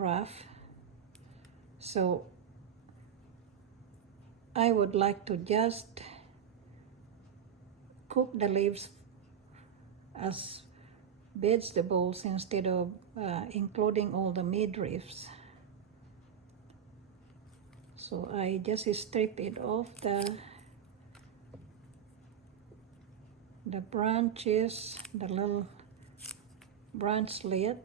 rough. So I would like to just cook the leaves as vegetables instead of including all the midribs. So I just strip it off the branches, the little branchlet.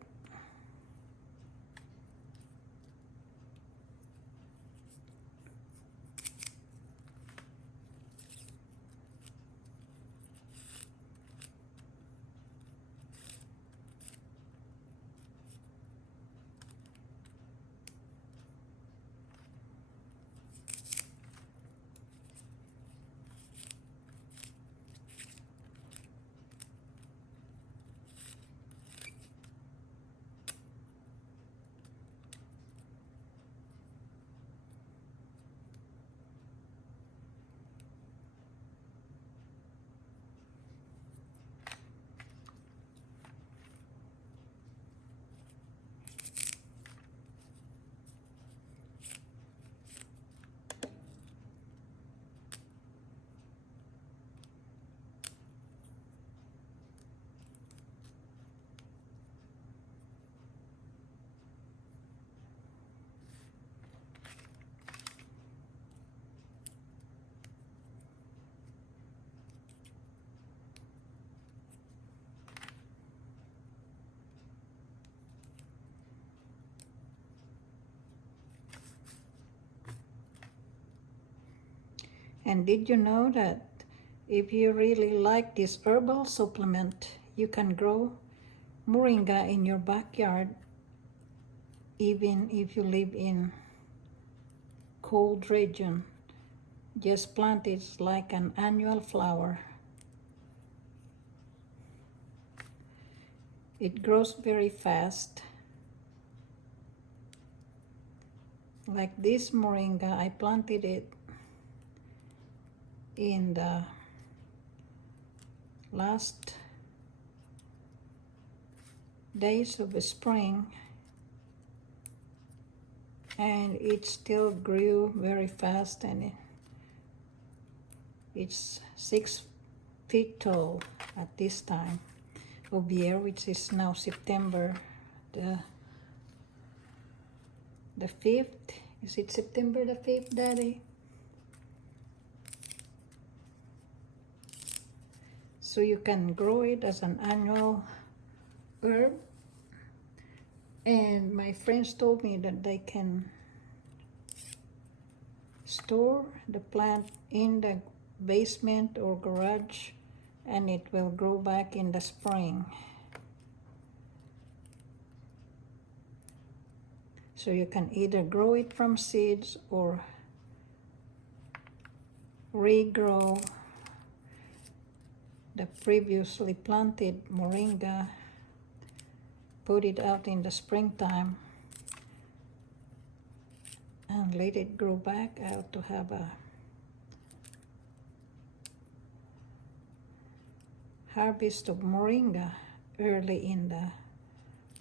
And did you know that if you really like this herbal supplement, you can grow Moringa in your backyard even if you live in cold region. Just plant it like an annual flower. It grows very fast. Like this Moringa, I planted it in the last days of the spring, and it still grew very fast, and it's 6 feet tall at this time of year, which is now September the 5th. Is it September the 5th, Daddy? So you can grow it as an annual herb. And my friends told me that they can store the plant in the basement or garage, and it will grow back in the spring. So you can either grow it from seeds or regrow the previously planted Moringa, put it out in the springtime, and let it grow back out to have a harvest of Moringa early in the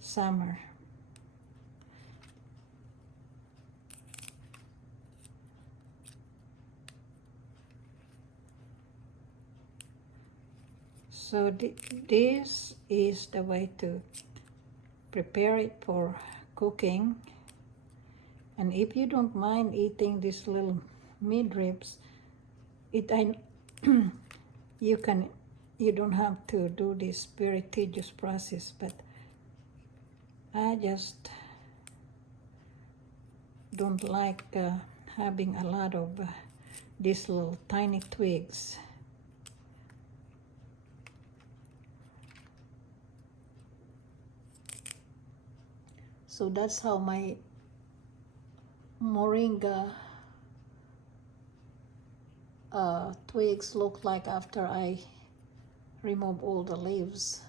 summer. So this is the way to prepare it for cooking. And if you don't mind eating these little midribs, you don't have to do this very tedious process, but I just don't like having a lot of these little tiny twigs. So that's how my Moringa twigs look like after I remove all the leaves,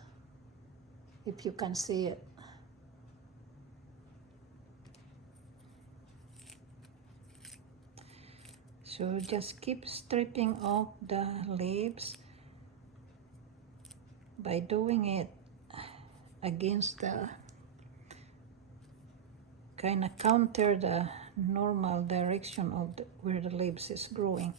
if you can see it. So just keep stripping off the leaves by doing it against the kind of counter the normal direction of where the leaves is growing.